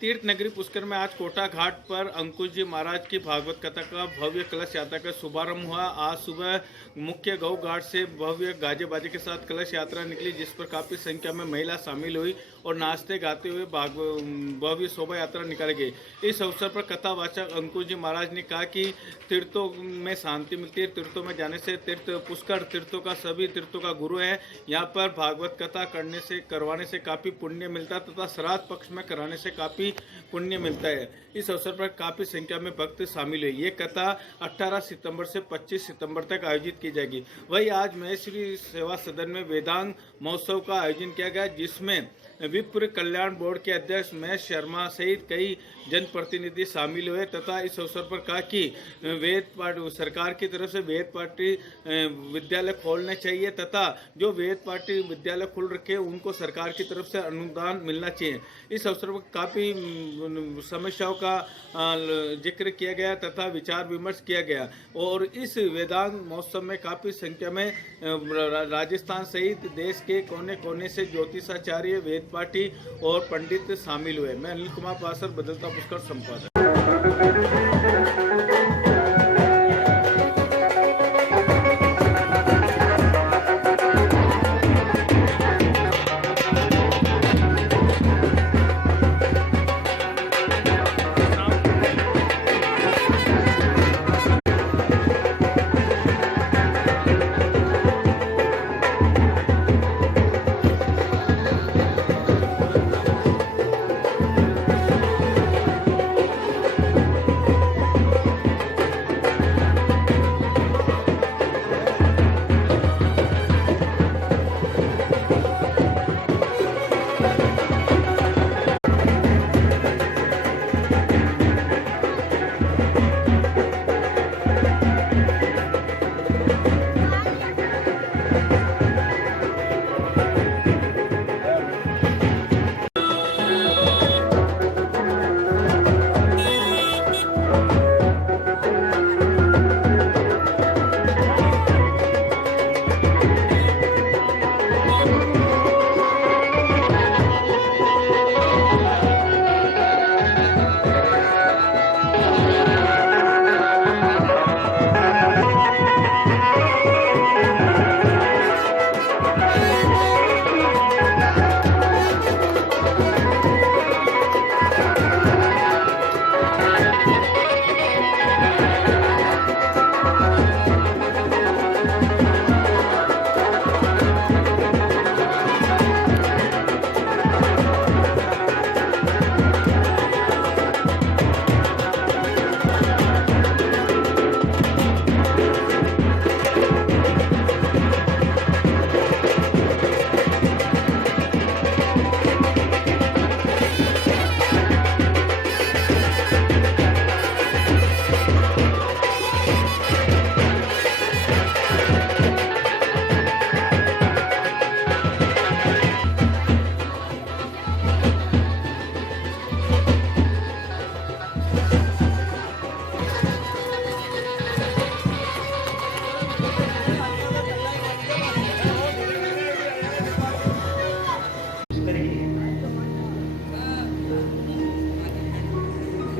तीर्थ नगरी पुष्कर में आज कोटा घाट पर अंकुश जी महाराज की भागवत कथा का भव्य कलश यात्रा का शुभारंभ हुआ। आज सुबह मुख्य गौ घाट से भव्य गाजे बाजे के साथ कलश यात्रा निकली, जिस पर काफी संख्या में महिला शामिल हुई और नाचते गाते हुए भव्य शोभा यात्रा निकाली गई। इस अवसर पर कथावाचक अंकुश जी महाराज ने कहा कि तीर्थों में शांति मिलती है, तीर्थों में जाने से तीर्थ पुष्कर तीर्थों का सभी तीर्थों का गुरु है। यहाँ पर भागवत कथा करवाने से काफी पुण्य मिलता है तथा श्राद्ध पक्ष में कराने से काफी पुण्य मिलता है। इस अवसर पर काफी संख्या में भक्त शामिल हुए। ये कथा 18 सितंबर से 25 सितंबर तक आयोजित की जाएगी। वहीं आज महेश्वरी सेवा सदन में वेदांग महोत्सव का आयोजन किया गया, जिसमें विप्र कल्याण बोर्ड के अध्यक्ष महेश शर्मा सहित कई जनप्रतिनिधि शामिल हुए तथा इस अवसर पर कहा कि सरकार की तरफ से वेद पाठी विद्यालय खोलने चाहिए तथा जो वेद पाठी विद्यालय खुल रखे उनको सरकार की तरफ से अनुदान मिलना चाहिए। इस अवसर पर काफ़ी समस्याओं का जिक्र किया गया तथा विचार विमर्श किया गया और इस वेदांग महोत्सव में काफ़ी संख्या में राजस्थान सहित देश के कोने कोने से ज्योतिषाचार्य, वेद पाठी और पंडित शामिल हुए। मैं अनिल कुमार पासर, बदलता पुष्कर संपादक।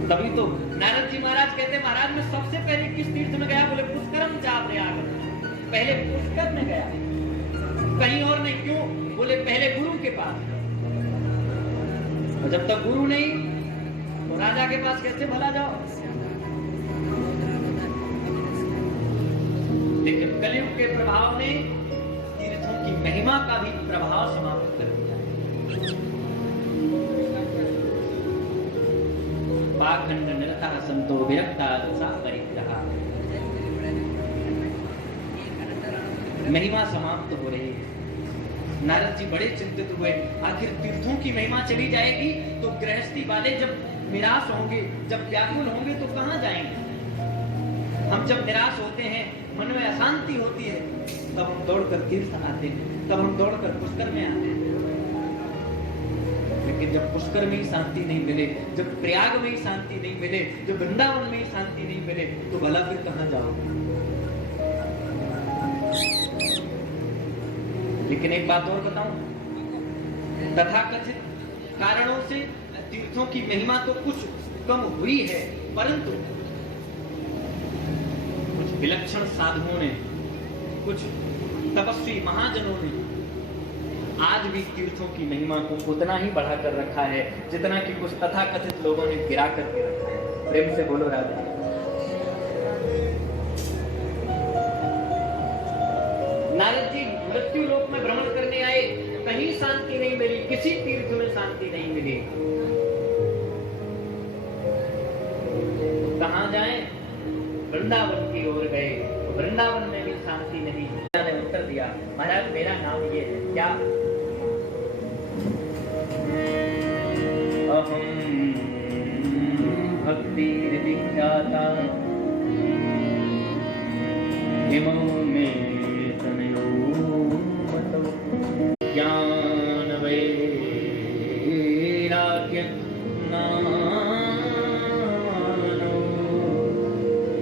तभी तो नारद जी महाराज कहते, महाराज मैं सबसे पहले किस तीर्थ में गया? बोले पुष्करम जा प्रयाग। पहले पुष्कर में गया, कहीं और नहीं। क्यों? बोले पहले गुरु के पास। और जब तक गुरु नहीं तो राजा के पास कैसे भला जाओ? लेकिन कलयुग के प्रभाव ने तीर्थों की महिमा का भी प्रभाव समाप्त कर दिया। पाखंड निरता संतो विरक्ता सा परिग्रहा, महिमा समाप्त हो रही है। नारद जी बड़े चिंतित हुए, आखिर तीर्थों की महिमा चली जाएगी तो गृहस्थी वाले जब निराश होंगे, जब व्याकुल होंगे तो कहां जाएंगे? हम जब निराश होते हैं, मन में अशांति होती है, तब हम दौड़कर तीर्थ आते हैं, तब हम दौड़कर पुष्कर में आते हैं। लेकिन जब पुष्कर में ही शांति नहीं मिले, जब प्रयाग में ही शांति नहीं मिले, जब वृंदावन में ही शांति नहीं मिले, तो भला फिर कहां जाओगे? लेकिन एक बात और बताऊं, तथाकथित कारणों से तीर्थों की महिमा तो कुछ कम हुई है, परंतु कुछ विलक्षण साधुओं ने, कुछ तपस्वी महाजनों ने आज भी तीर्थों की महिमा को उतना ही बढ़ा कर रखा है जितना कि कुछ तथाकथित लोगों ने गिरा करके रखा है। प्रेम से बोलो राधे। नारद जी मृत्यु लोक में भ्रमण करने आए, कहीं शांति नहीं मिली, किसी तीर्थ में शांति नहीं मिली। तो कहां जाएं? वृंदावन की ओर गए, वृंदावन में भी शांति नहीं। ने उत्तर दिया, महाराज मेरा नाम ये है, क्या? अहम भक्ति विख्याता इमं मे तनयो मतो ज्ञान वैराग्य ज्ञानो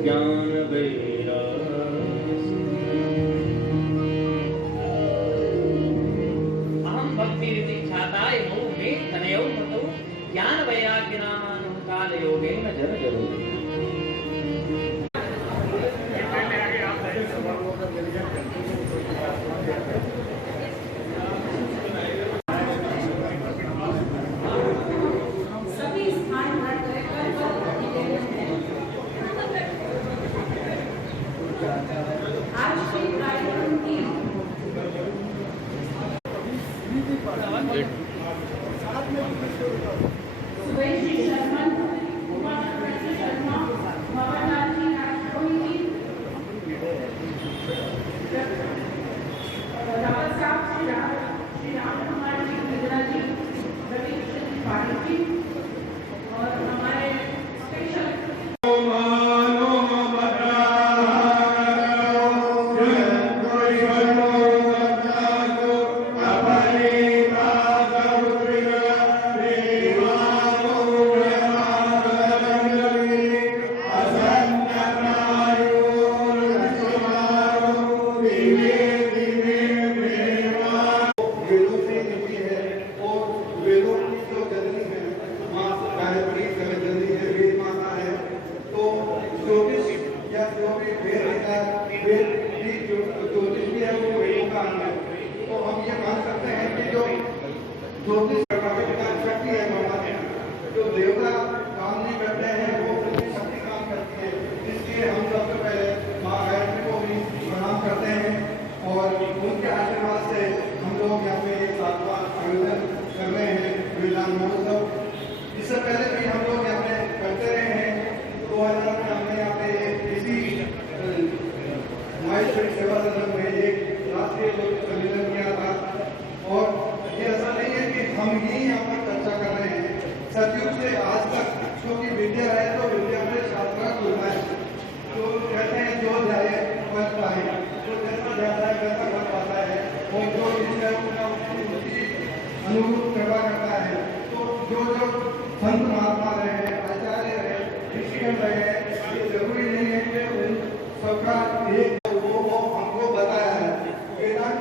ज्ञान वैराग्य। अहम भक्ति विख्याता इमं मे तनयो मतो ज्ञान वैराग्य नामानो काल योगेन जर जरो। इससे पहले भी हम लोग यहाँ पे करते रहे हैं। 2000 में हमने यहाँ पे इसी माहेश्वरी सेवा सदन में एक राष्ट्रीय योग सम्मेलन किया था। और ये ऐसा नहीं है कि हम ही यहाँ पर चर्चा कर रहे हैं, सतयुग से आज तक क्योंकि विद्या है तो विद्या में शास्त्र जुड़ना है। तो कहते हैं जो जाए वह पाए, जो जैसा जाता है वैसा कर पाता है और जो जिसका उसकी अनुरूप सेवा करता है। तो जो जो संत महात्मा रहे, आचार्य रहे, ऋषिगण रहे, ये जरूरी नहीं है कि उन सबका एक वो हमको बताया है। वेदांत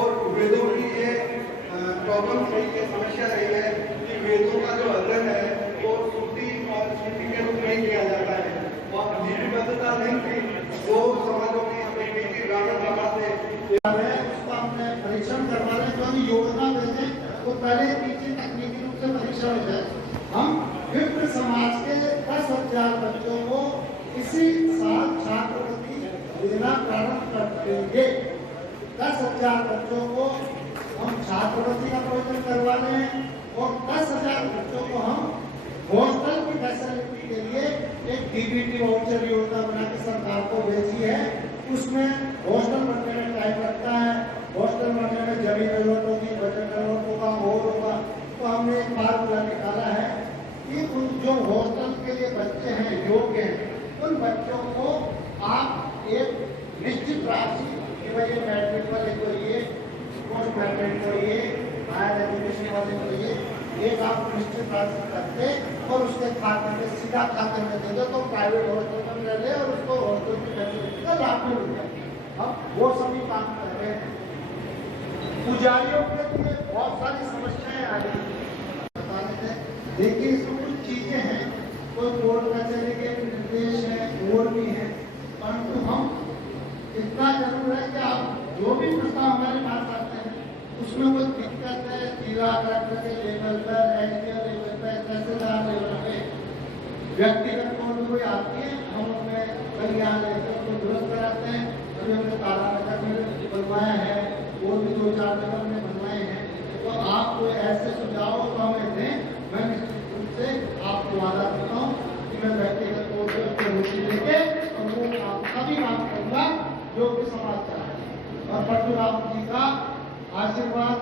और वेदों की ये प्रॉब्लम रही है, समस्या रही है कि वेदों का जो अध्ययन है वो श्रुति और स्मृति के रूप में किया जाता है और लिपिबद्धता नहीं थी। वो समाजों में हमें ग्रामीण समाज से उसका हमने परीक्षण करवा रहे हैं। जो हम योजना देते हैं वो पहले पीछे तकनीकी रूप से परीक्षण हो जाए। हम विप्र समाज के 10,000 बच्चों को इसी साल छात्रवृत्ति योजना प्रारंभ कर देंगे। 10,000 बच्चों को हम छात्रवृत्ति का प्रयोजन करवा रहे हैं और 10,000 बच्चों को हम हॉस्टल की फैसिलिटी के लिए एक डीबीटी वाउचर योजना बना के सरकार को भेजी है। उसमें हॉस्टल बनने में टाइम लगता है, हॉस्टल बनने में जमीन जरूरत होगी, बजट जरूरत होगा और होगा। तो हमने एक फार्मूला निकाला है कि उन जो हॉस्टल के लिए बच्चे हैं योग्य हैं, उन बच्चों को आप एक निश्चित राशि कि भाई ये मैट्रिक वाले को ये, पोस्ट मैट्रिक को ये, हायर एजुकेशन वाले को ये, एक आप निश्चित राशि करते और उसके खाते में सीधा खाते में दे दो तो प्राइवेट हॉस्टल में ले ले और उसको हॉस्टल की फैसिलिटी का लाभ मिल जाए। हम वो सभी काम कर रहे हैं। पुजारियों के लिए बहुत सारी समस्याएं आ रही हैं। बताने थे देखिए इसमें कुछ चीजें हैं, कोई कोर्ट कचहरी के निर्देश है और भी है, परंतु हम इतना जरूर है कि आप जो भी प्रस्ताव हमारे पास आते हैं उसमें कोई दिक्कत है जिला कलेक्टर के लेवल पर, एसडीओ लेवल पर, तहसीलदार लेवल पे व्यक्तिगत कोर्ट कोई आती है, हम उनमें कल यहाँ लेकर उसको दुरुस्त कराते हैं। अभी हमने तारानगर में बनवाया है और भी 2-4 जगह हमने बनवाए हैं। तो आप कोई ऐसे सुझाव तो हमें दें, मैं निश्चित रूप से आपको वादा करता हूँ कि मैं व्यक्तिगत कोर्ट को रुचि लेके और वो आपका भी काम करूँगा जो कि समाज चाहे। और परशुराम जी का आशीर्वाद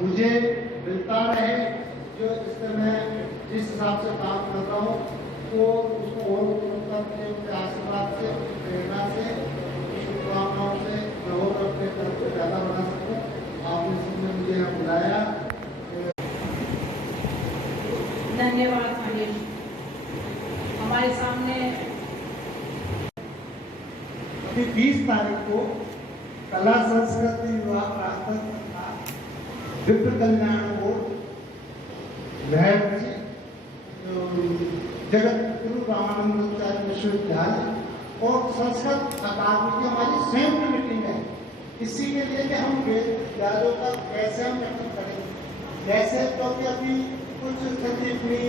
मुझे मिलता रहे, जो इससे मैं जिस हिसाब से काम कर रहा हूँ वो उसको और उनके आशीर्वाद से, प्रेरणा से, शुभकामनाओं से मैं और अपने तरफ से ज़्यादा बना सकूँ। आपने इसमें मुझे यहाँ बुलाया, धन्यवाद अनिल। हमारे सामने अभी 20 तारीख को कला संस्कृति विभाग राजस्व विप्र कल्याण बोर्ड जगत गुरु रामानंदाचार्य विश्वविद्यालय और संस्कृत अकादमी की हमारी संयुक्त मीटिंग है। इसी के लिए कि हम विद्यालयों का कैसे हम गठन करें, जैसे क्योंकि अभी कुछ संजीवनी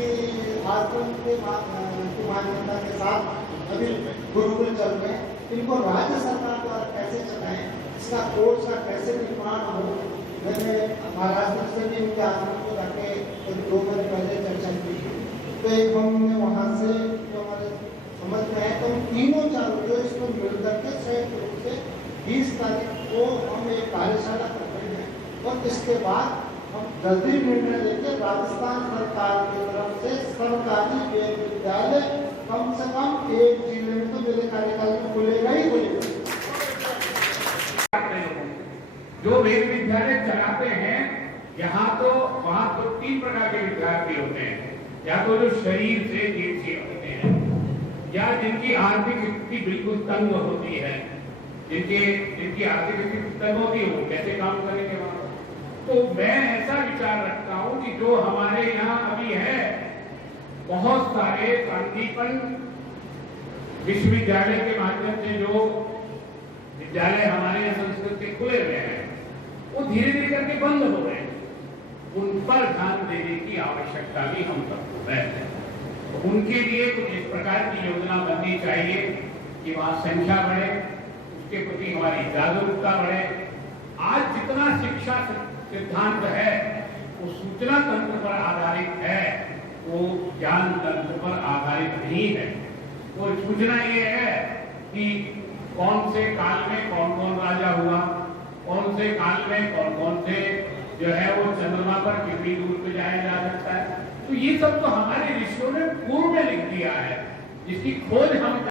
आश्रम के मान्यता के साथ अभी गुरुकुल चल रहे हैं, इनको राज्य सरकार द्वारा कैसे चलाएं, इसका कोर्स का कैसे निर्माण हो। मैंने महाराष्ट्र से भी उनके आश्रम को जाके 2 दिन पहले चर्चा की, तो एक हमने वहाँ से जो हमारे समझ में है तो हम तीनों चारों जो इसको मिलकर के संयुक्त रूप से 20 तारीख को हम एक कार्यशाला कर रहे हैं और इसके बाद हम जल्दी निर्णय लेकर राजस्थान सरकार की तरफ से सरकारी विद्यालय कम से कम एक जिले में तो मेरे कार्यकाल में खुलेगा ही खुलेगा। जो वेद विद्यालय चलाते हैं यहाँ तो वहाँ तो 3 प्रकार के विद्यार्थी होते हैं, या तो जो शरीर से दीक्षित होते हैं, या जिनकी आर्थिक स्थिति बिल्कुल तंग होती है, जिनकी आर्थिक स्थिति तंग होती है वो कैसे काम करेंगे वहाँ। तो मैं ऐसा विचार रखता हूँ कि जो हमारे यहाँ अभी है बहुत सारे शांतिपन विश्वविद्यालय के माध्यम से जो विद्यालय हमारे यहाँ संस्कृत के खुले हुए हैं वो धीरे धीरे करके बंद हो रहे हैं, उन पर ध्यान देने की आवश्यकता भी हम सबको है। तो उनके लिए कुछ इस प्रकार की योजना बननी चाहिए कि वहाँ संख्या बढ़े, उसके प्रति हमारी जागरूकता बढ़े। आज जितना शिक्षा सिद्धांत है वो सूचना तंत्र पर आधारित है, वो ज्ञान तंत्र पर आधारित नहीं है। वो सूचना ये है कि कौन से काल में कौन कौन राजा हुआ, कौन से काल में कौन कौन से जो है वो चंद्रमा पर कितनी दूर पे जाया जा सकता है। तो ये सब तो हमारे ऋषियों ने पूर्व में लिख दिया है, जिसकी खोज हम